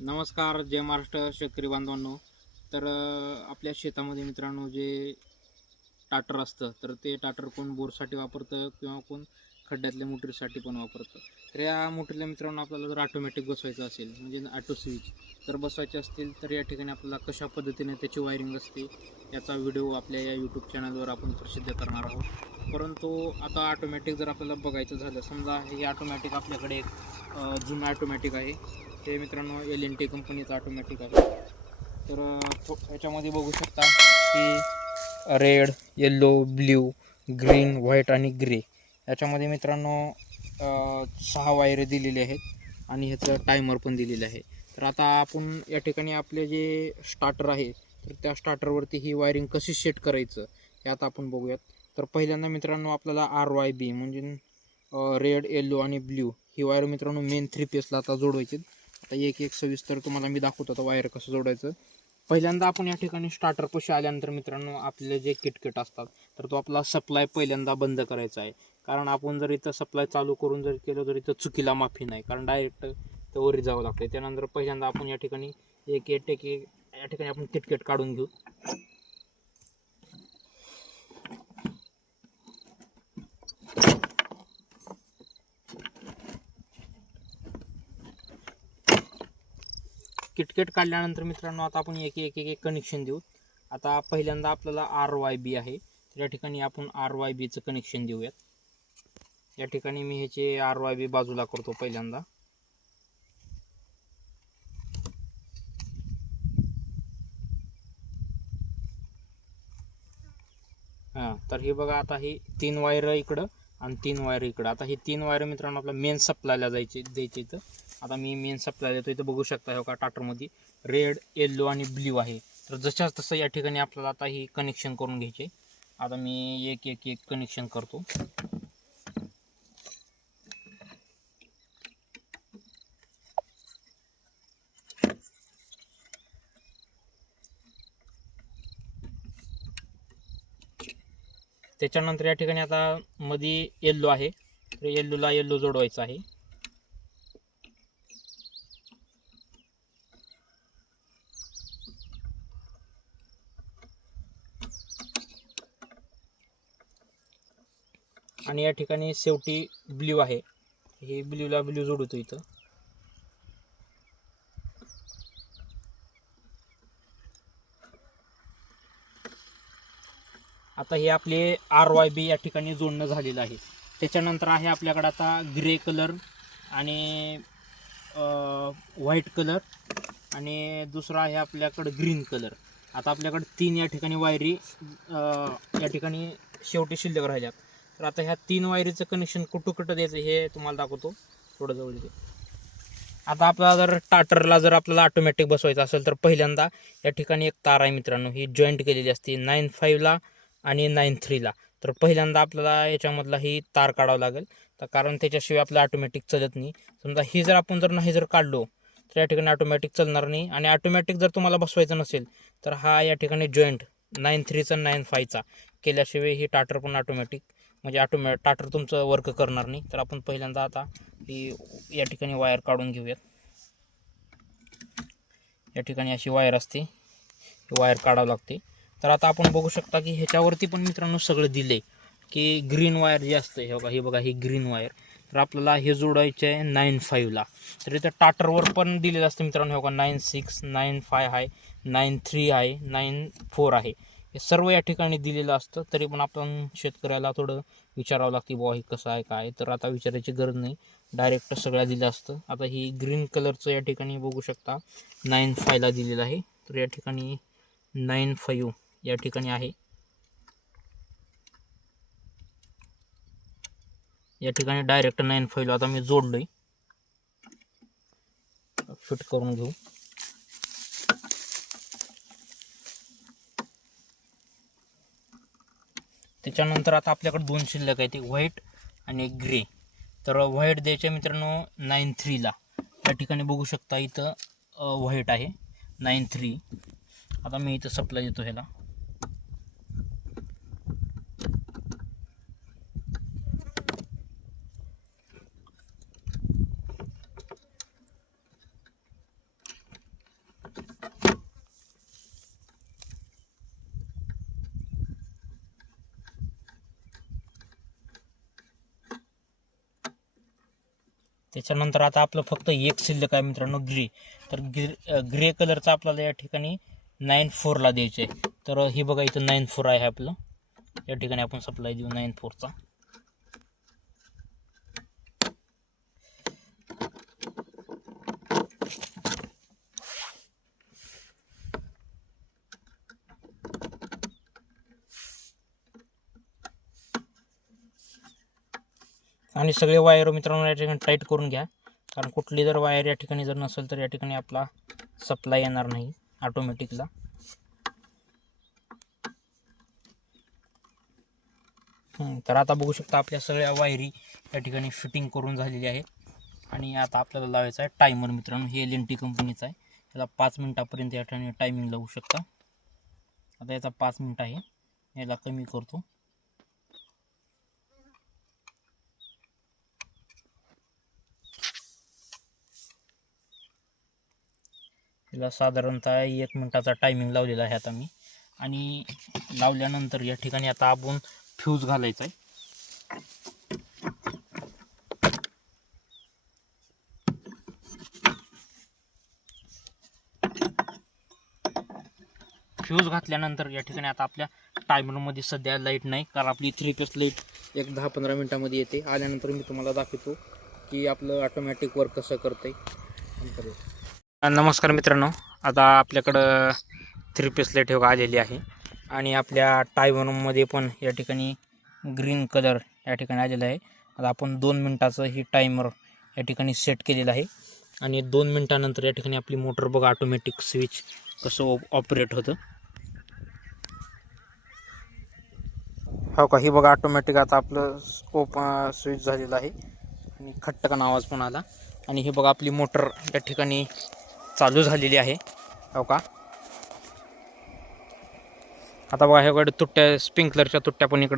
नमस्कार जय महाराष्ट्र शेतकरी बांधवांनो. तर आपल्या शेतामध्ये मित्रांनो जे टाटर असतं तर ते टाटर कोण बोरसाठी वापरतं किंवा कोण खड्ड्यातल्या मोटरीसाठी पण वापरतं. तर या मोटरीला मित्रांनो आपल्याला जर ऑटोमॅटिक बसवायचं असेल म्हणजे ऑटो स्विच तर बसवायचे असतील तर या ठिकाणी आपल्याला कशा पद्धतीने त्याची वायरिंग असते याचा व्हिडिओ आपल्या या यूट्यूब चॅनलवर आपण प्रसिद्ध करणार आहोत. परंतु आता ऑटोमॅटिक जर आपल्याला बघायचं झालं समजा हे ऑटोमॅटिक आपल्याकडे एक जुनं ऑटोमॅटिक आहे. ते मित्रांनो एल एन टी कंपनीचं ऑटोमॅटिक आहे. तर याच्यामध्ये बघू शकता की red yellow blue green white आणि ग्रे याच्यामध्ये मित्रांनो सहा वायरे दिलेली आहेत आणि ह्याचं टायमर पण दिलेलं आहे. तर आता आपण या ठिकाणी आपले जे स्टार्टर आहे तर त्या स्टार्टरवरती ही वायरिंग कशी सेट करायचं हे आता आपण बघूयात. तर पहिल्यांदा मित्रांनो आपल्याला आर वाय बी म्हणजे रेड येल्लो आणि ब्ल्यू ही वायर मित्रांनो मेन थ्री पीसला आता जोडवायची आता एक एक सविस्तर तुम्हाला मी दाखवतो आता वायर कसं जोडायचं. पहिल्यांदा आपण या ठिकाणी स्टार्टर पशी आल्यानंतर मित्रांनो आपले जे किटकिट असतात तर तो आपला सप्लाय पहिल्यांदा बंद करायचा आहे. कारण आपण जर इथं सप्लाय चालू करून जर केलं तर इथं चुकीला माफी नाही. कारण डायरेक्ट तर वरी जावं लागतं त्यानंतर पहिल्यांदा आपण या ठिकाणी एक एक एक या ठिकाणी आपण किटकिट काढून घेऊ. किटकेट काढल्यानंतर मित्रांनो आता आपण एक एक एक एक कनेक्शन देऊ. आता पहिल्यांदा आपल्याला आर वाय बी आहे. तर या ठिकाणी आपण आर वाय बीचं कनेक्शन देऊयात. या ठिकाणी मी ह्याचे आर वाय बी बाजूला करतो पहिल्यांदा. हां तर हे बघा आता ही तीन वायर इकडं आणि तीन वायर इकडं. आता ही तीन वायर मित्रांनो आपल्या मेन सप्लायला जायचे द्यायचे इथं. आता मी मेन सप्लाय देतो इथं बघू शकता हो का टाटरमध्ये रेड येल्लो आणि ब्ल्यू आहे. तर जशाच तसं या ठिकाणी आपल्याला आता ही कनेक्शन करून घ्यायचे आता मी एक एक एक कनेक्शन करतो. त्याच्यानंतर या ठिकाणी आता मध्ये येल्लो आहे. तर येल्लोला येल्लो जोडवायचा आहे. आणि या ठिकाणी शेवटी ब्ल्यू आहे. हे ब्ल्यूला ब्ल्यू जोडतो इथं. आता हे आपले आर वाय बी या ठिकाणी जोडणं झालेलं आहे. त्याच्यानंतर आहे आपल्याकडे आता ग्रे कलर आणि व्हाईट कलर आणि दुसरा आहे आपल्याकडं ग्रीन कलर. आता आपल्याकडं तीन या ठिकाणी वायरी या ठिकाणी शेवटी शिल्लक राहिल्यात. तर आता ह्या तीन वायरीचं कनेक्शन कुठं कुठं द्यायचं हे तुम्हाला दाखवतो. थोडं जवळ इथे. आता आपला जर टाटरला जर आपल्याला ऑटोमॅटिक बसवायचं असेल तर पहिल्यांदा या ठिकाणी एक तार आहे मित्रांनो. ही जॉईंट केलेली असते. नाईन फाईव्हला आणि नाईन थ्रीला तर पहिल्यांदा आपल्याला याच्यामधला ही तार काढावं लागेल. तर कारण त्याच्याशिवाय आपलं ऑटोमॅटिक चालत नाही. समजा ही जर आपण जर नाही जर काढलो तर या ठिकाणी ऑटोमॅटिक चालणार नाही. आणि ऑटोमॅटिक जर तुम्हाला बसवायचं नसेल तर हा या ठिकाणी जॉईंट नाईन थ्रीचा नाईन फायचा केल्याशिवाय ही टाटर पण ऑटोमॅटिक म्हणजे ऑटोमॅ टाटर तुमचं वर्क करणार नाही. तर आपण पहिल्यांदा आता ही या ठिकाणी वायर काढून घेऊयात. या ठिकाणी अशी वायर असते. ही वायर काढावं लागते. तर आता आपण बघू शकता की ह्याच्यावरती पण मित्रांनो सगळं दिले की ग्रीन वायर जे असतं हे बघा हे बघा ही ग्रीन वायर तर आपल्याला हे जोडायचे आहे नाईन फाईव्हला तर इथं टाटरवर पण दिलेलं असतं मित्रांनो हे बघा नाईन सिक्स नाईन फाय आहे नाईन थ्री आहे नाईन फोर आहे. हे सर्व या ठिकाणी दिलेलं असतं. तरी पण आपण शेतकऱ्याला थोडं विचारावं लागते बुवा हे कसं आहे काय तर आता विचारायची गरज नाही. डायरेक्ट सगळ्या दिलं असतं. आता ही ग्रीन कलरचं या ठिकाणी बघू शकता. नाईन फायला दिलेलं आहे. तर या ठिकाणी नाईन फाईव्ह या ठिकाणी आहे. या ठिकाणी डायरेक्ट नाईन फाईव्ह आता मी जोडलोय. फिट करून घेऊ. त्याच्यानंतर आता आपल्याकडे दोन शिल्लक आहेत एक व्हाईट आणि एक ग्रे. तर व्हाईट द्यायच्या मित्रांनो नाईन थ्रीला. या ठिकाणी बघू शकता इथं व्हाईट आहे नाईन थ्री. आता मी इथं सप्लाय देतो ह्याला. त्याच्यानंतर आता आपलं फक्त एक शिल्लक आहे मित्रांनो ग्रे. तर ग्रे ग्रे कलरचा आपल्याला या ठिकाणी नाईन फोरला द्यायचं आहे तर हे बघा इथं नाईन फोर आहे आपलं. या ठिकाणी आपण सप्लाय देऊ नाईन फोरचा. आणि सगळे वायर मित्रांनो या ठिकाणी टाईट करून घ्या. कारण कुठली जर वायर या ठिकाणी जर नसेल तर या ठिकाणी आपला सप्लाय येणार नाही ऑटोमॅटिकला तर आता बघू शकता आपल्या सगळ्या वायरी या ठिकाणी फिटिंग करून झालेली आहे. आणि आता आपल्याला लावायचं आहे टायमर मित्रांनो. हे एल एन टी कंपनीचा आहे. त्याला पाच मिनटापर्यंत या ठिकाणी टायमिंग लावू शकता. आता याचा पाच मिनटं आहे. याला कमी करतो. याला साधारणतः एक मिनटाचा टायमिंग लावलेला आहे आता मी. आणि लावल्यानंतर या ठिकाणी आता आपण फ्यूज घालायचा आहे. फ्यूज घातल्यानंतर या ठिकाणी आता आपल्या टायमरमध्ये सध्या लाइट नाही कारण आपली थ्री पेस लाइट एक दहा पंधरा मिनटामध्ये येते. आल्यानंतर मी तुम्हाला दाखवतो की आपलं ऑटोमॅटिक वर्क कसं करतंय. नमस्कार मित्रांनो. आता आपल्याकडं थ्री पीस लाइट हे आलेली आहे. आणि आपल्या टायवनमध्ये पण या ठिकाणी ग्रीन कलर या ठिकाणी आलेला आहे. आता आपण दोन मिनटाचं ही टायमर या ठिकाणी सेट केलेलं आहे. आणि दोन मिनटानंतर या ठिकाणी आपली मोटर बघा ऑटोमॅटिक स्विच कसं ऑपरेट होतं. हो का? ही बघा ऑटोमॅटिक आता आपलं स्कोप स्विच झालेलं आहे. आणि खट्टकन आवाज पण आला. आणि हे बघा आपली मोटर या ठिकाणी चालू झालेली आहे. हो का? आता बघा ह्याकडे तुट्ट्या स्प्रिंकलरच्या तुट्ट्या पण इकडं